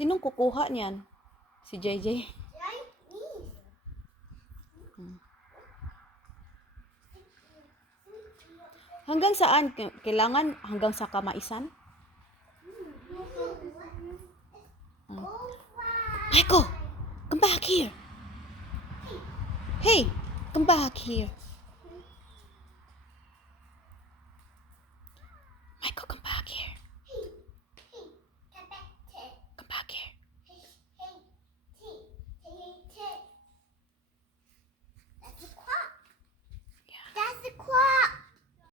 Sinong kukuha niyan? Si JJ? Hanggang saan? Kailangan hanggang sa kamaisan? Michael! Come back here! Hey! Come back here! Michael, come back here!